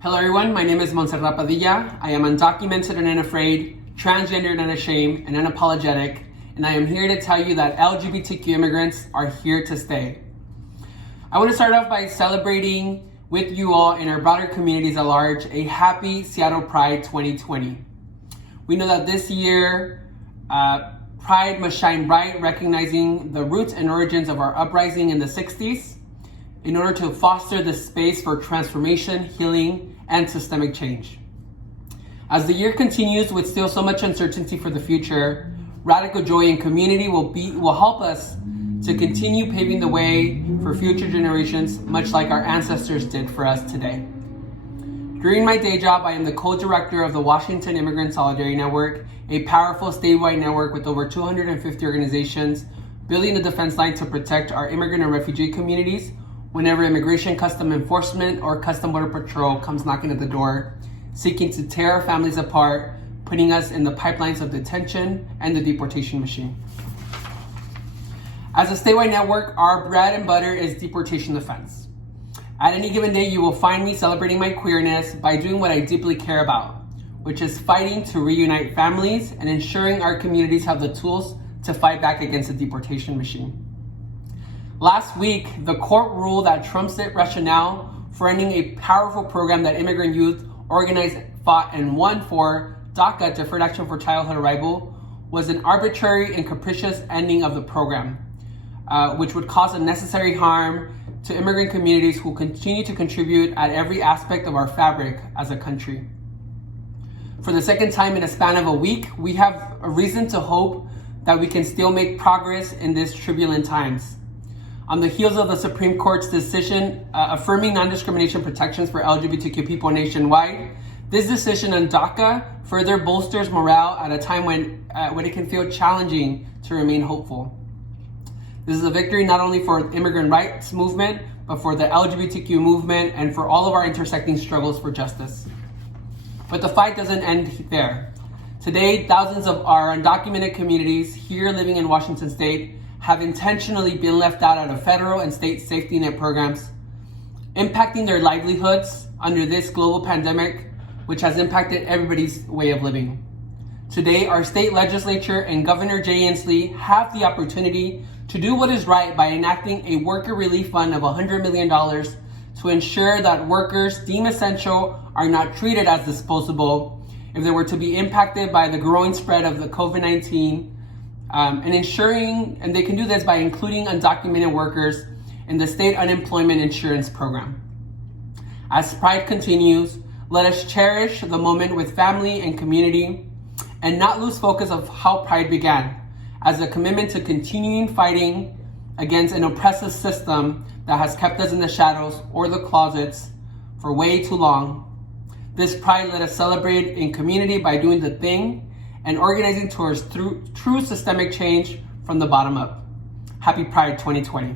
Hello everyone, my name is Montserrat Padilla. I am undocumented and unafraid, transgendered and unashamed, and unapologetic, and I am here to tell you that LGBTQ immigrants are here to stay. I want to start off by celebrating with you all and our broader communities at large a happy Seattle Pride 2020. We know that this year, Pride must shine bright, recognizing the roots and origins of our uprising in the 60s in order to foster the space for transformation, healing, and systemic change. As the year continues with still so much uncertainty for the future, radical joy and community will help us to continue paving the way for future generations, much like our ancestors did for us today. During my day job, I am the co-director of the Washington Immigrant Solidarity Network, a powerful statewide network with over 250 organizations building the defense line to protect our immigrant and refugee communities whenever immigration, custom enforcement, or Custom Border Patrol comes knocking at the door, seeking to tear our families apart, putting us in the pipelines of detention and the deportation machine. As a statewide network, our bread and butter is deportation defense. At any given day, you will find me celebrating my queerness by doing what I deeply care about, which is fighting to reunite families and ensuring our communities have the tools to fight back against the deportation machine. Last week, the court ruled that Trump's rationale for ending a powerful program that immigrant youth organized, fought, and won for, DACA, Deferred Action for Childhood Arrival, was an arbitrary and capricious ending of the program, which would cause unnecessary harm to immigrant communities who continue to contribute at every aspect of our fabric as a country. For the second time in a span of a week, we have a reason to hope that we can still make progress in these turbulent times. On the heels of the Supreme Court's decision affirming non-discrimination protections for LGBTQ people nationwide, this decision on DACA further bolsters morale at a time when it can feel challenging to remain hopeful. This is a victory not only for the immigrant rights movement, but for the LGBTQ movement and for all of our intersecting struggles for justice. But the fight doesn't end there. Today, thousands of our undocumented communities here living in Washington State have intentionally been left out of federal and state safety net programs, impacting their livelihoods under this global pandemic, which has impacted everybody's way of living. Today, our state legislature and Governor Jay Inslee have the opportunity to do what is right by enacting a worker relief fund of $100 million to ensure that workers deemed essential are not treated as disposable if they were to be impacted by the growing spread of the COVID-19, and they can do this by including undocumented workers in the state unemployment insurance program. As Pride continues, let us cherish the moment with family and community and not lose focus of how Pride began, as a commitment to continuing fighting against an oppressive system that has kept us in the shadows or the closets for way too long. This Pride, let us celebrate in community by doing the thing and organizing towards true systemic change from the bottom up. Happy Pride 2020.